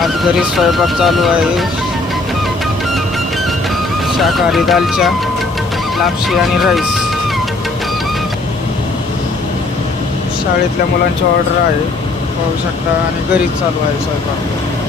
आज घरी स्वयंपाक चालू आहे. शाकाहारी दालच्या लापशी आणि राईस. शाळेतल्या मुलांची ऑर्डर आहे. पाहू शकता आणि घरीच चालू आहे स्वयंपाक.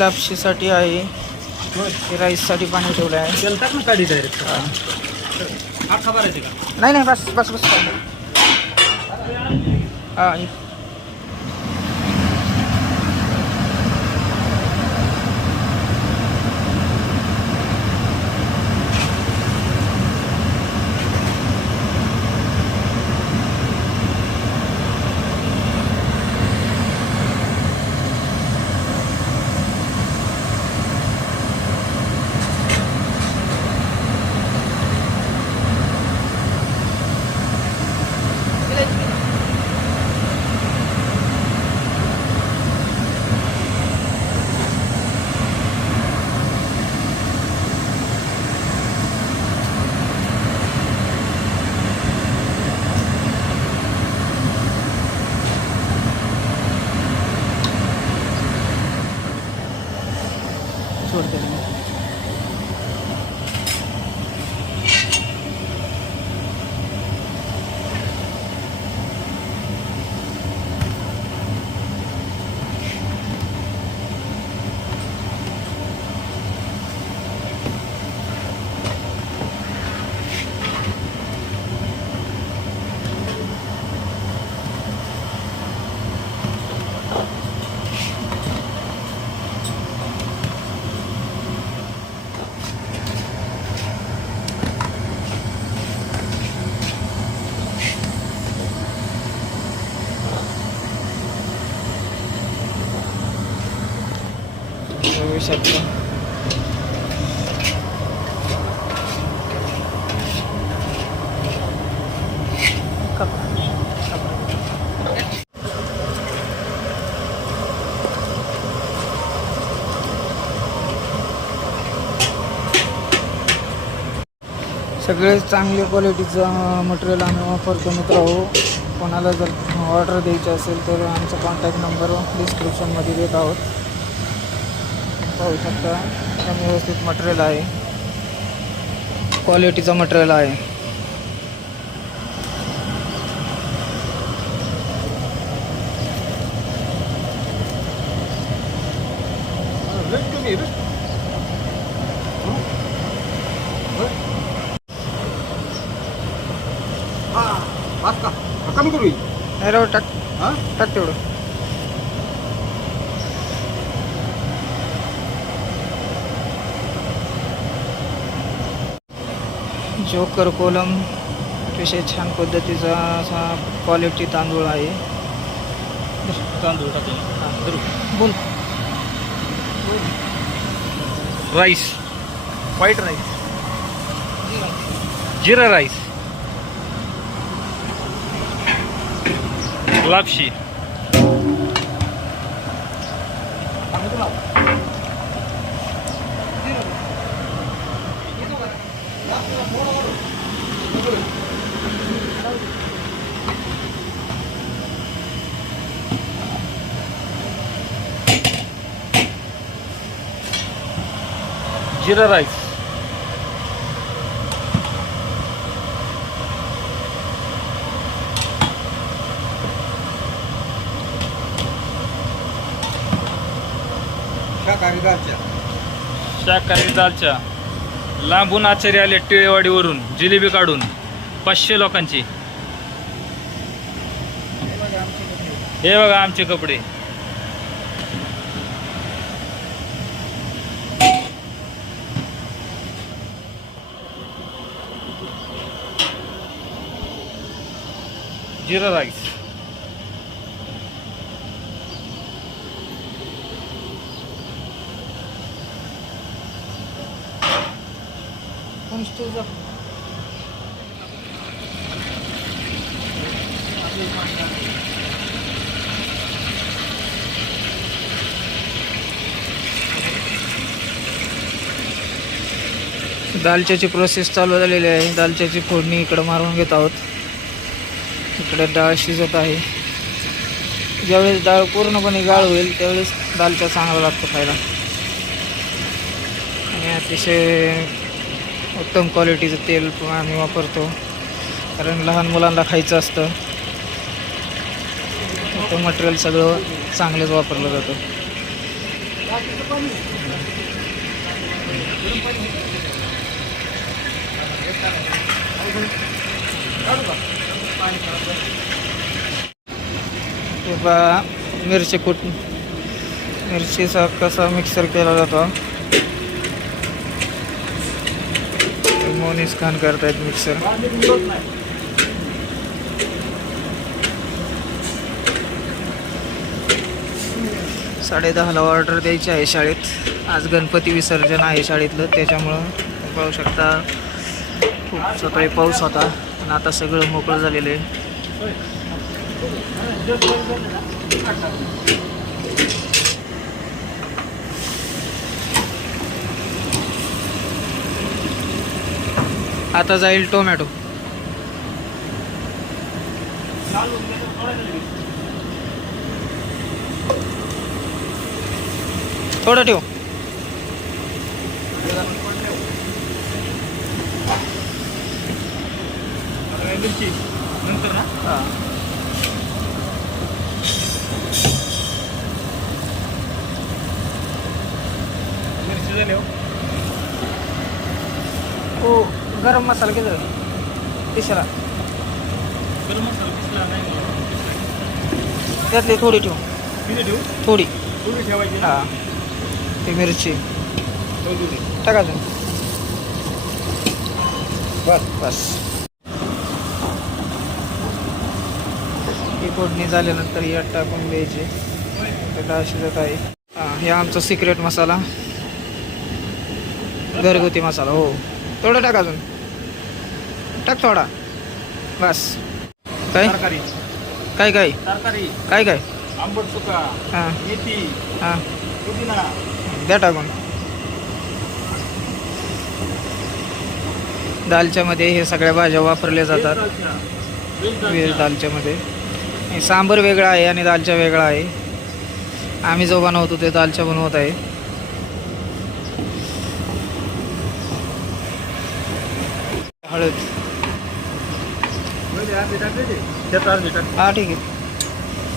लापशीसाठी आहे. राईससाठी पाणी ठेवलं आहे. नाही नाही बस बस बस. हा हे- सोडते मी. बघू शकता सगळे चांगले क्वालिटीचं मटेरियल आम्ही वापरतो मित्र हो कोणाला जर ऑर्डर द्यायची असेल तर आमचा कॉन्टॅक्ट नंबर डिस्क्रिप्शनमध्ये देत आहोत. पाहू शकता. एकदम व्यवस्थित मटेरियल आहे. क्वालिटीचं मटेरियल आहे. कमी करू? टाक. हा? टाक तेवढं. जोकर कोलम अतिशय छान पद्धतीचा असा क्वालिटी तांदूळ आहे. तांदूळ बोल. Rice white rice jeera rice लापशी. जिरा राईस शाकाहारी दालच्या शाकाहारी दालच्या लांबून आचारी आले टिळेवाडीवरून जिलेबी काढून पाचशे लोकांची. हे बघा आमचे कपडे. जिरा राईस. दालच्याची प्रोसेस चालू झालेली आहे. दालच्याची फोडणी इकडं मारून घेत आहोत. इकडे डाळ शिजत आहे. ज्यावेळेस डाळ पूर्णपणे गाळ होईल त्यावेळेस दालचा चांगला लागतो खायला. आणि अतिशय उत्तम क्वालिटीचं तेल आम्ही वापरतो. कारण लहान मुलांना खायचं असतं. तो मटेरियल सगळं चांगलंच वापरलं जातं. बा मिरची कुट मिरचीचा कसा मिक्सर केला जातो. मोनीस खान करतायत मिक्सर साडे दहाला ऑर्डर द्यायची आहे शाळेत. आज गणपती विसर्जन आहे शाळेतलं त्याच्यामुळं पाहू शकता खूप सकाळी पाऊस होता आणि आता सगळं मोकळं झालेलं आहे. आता जाईल टोमॅटो. थोडं ठेव मिरची नंतर ना हां मिरची झाली हो हो गरम मसाला किती? तिसरा. त्यातली थोडी ठेव. थोडी. थोडी ठेवायची हां. ती मिरची. थोडी. टाका अजून. बस. बस. ही फोडणी झाल्यानंतर यात टाकून द्यायची. ते डाळ शिजत आहे हां हे आमचा सिक्रेट मसाला. घरगुती मसाला हो. थोडं टाक अजून. टाक थोडा. बस. काय? तरकारी. काय काय? तरकारी. काय काय? आंबट हां. मेथी. हां. पुदिना. द्या टाकून. दालच्यामध्ये हे सगळ्या भाज्या वापरल्या जातात. वेज दालच्यामध्ये सांबर वेगळा आहे आणि दालचा वेगळा आहे. आम्ही जो बनवतो ते दालचा बनवत आहे. हळद. हा ठीक आहे.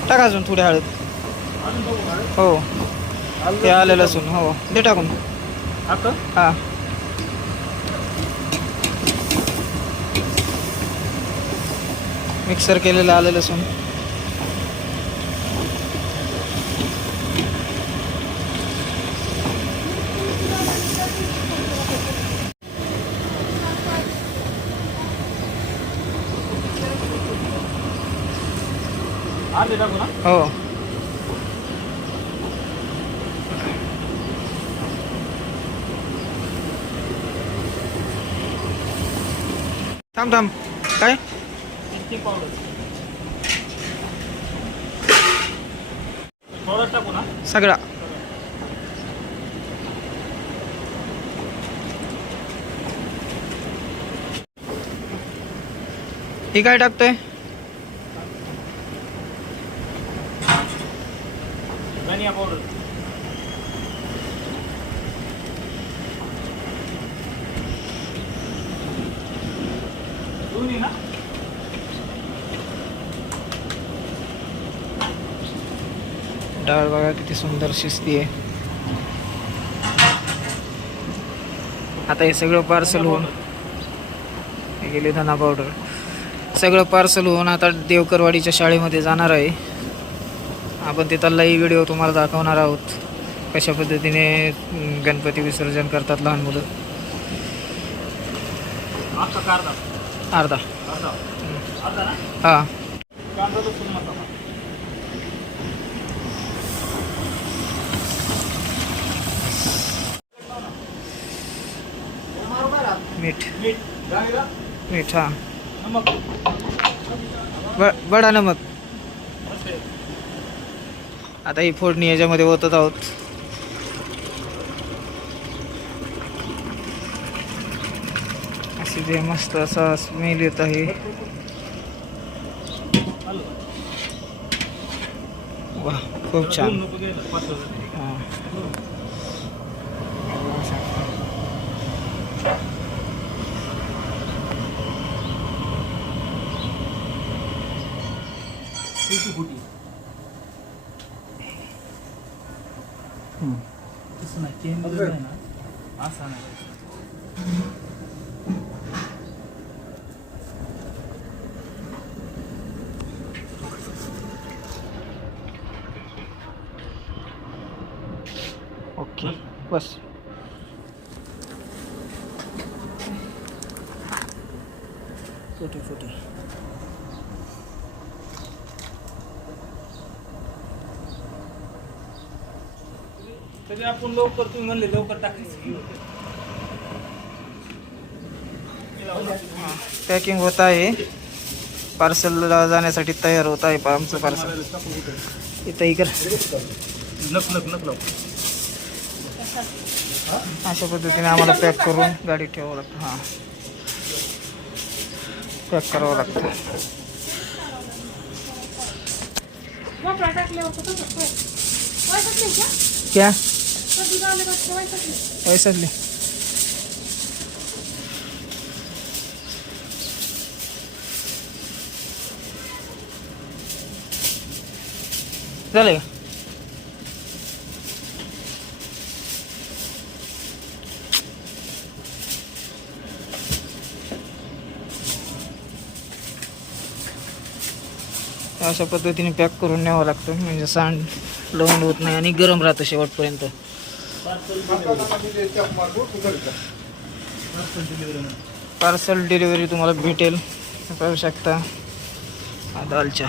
टाका अजून थोडी हळद. हो. ते आलं लसूण हो. दे टाकून. हा. मिक्सर केलेलं आलं लसूण अर्धी टाकू ना हो. थांब थांब. काय? सगळा. ही काय टाकतोय? धनिया पावडर दोन्ही ना डाळ बघा किती सुंदर शिजती आहे आता हे सगळं पार्सल होऊन हे गेले धना पावडर सगळं पार्सल होऊन आता देवकरवाडीच्या शाळेमध्ये जाणार आहे. आपण तिथलाही व्हिडिओ तुम्हाला दाखवणार आहोत. कशा पद्धतीने गणपती विसर्जन करतात लहान मुलं. अर्धा. हां. मीठ. मीठ. हां. बडा नमक. आता ही फोडणी याच्यामध्ये ओतत आहोत. असे ते मस्त असा स्मेल येत आहे. वा खूप छान. हां. तसं नाही चेन आहे ना असा नाही ओके बस छोटी छोटी तरी आपण लवकर तुम्ही म्हणले लवकर टाकायचं. पॅकिंग होत आहे. पार्सलला जाण्यासाठी तयार होत आहे आमचं पार्सल इथं इकडं. नक नक नक लाव. अशा पद्धतीने आम्हाला पॅक करून गाडीत ठेवावं लागतं. हां. पॅक करावं लागतं? क्या? कधी का? झाले अशा पद्धतीने पॅक करून न्यावं लागतं. म्हणजे सांड लवण होत नाही आणि गरम राहतं शेवटपर्यंत. पार्सल डिलिव्हरी तुम्हाला भेटेल पाहू शकता. दालच्या.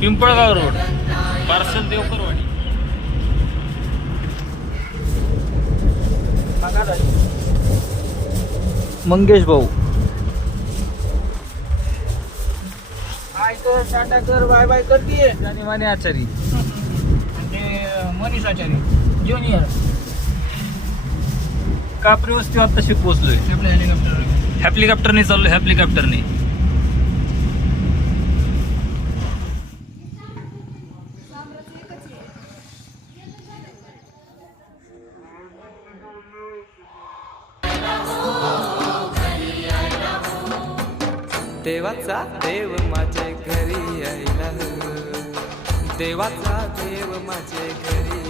पिंपळगाव रोड. पार्सल देवकरवाडी मंगेश भाऊ. कर बाय बाय करते आणि माने आचारी. मनीष आचार्य ज्युनियर. कापरी वस्ती आत्ताशी पोहोचलोय आपल्या हेलिकॉप्टर हॅप्लिकॉप्टरने चाललोय हॅप्लिकॉप्टरने देवाचा देव माझे घरी यायला देवाचा देव माझे घरी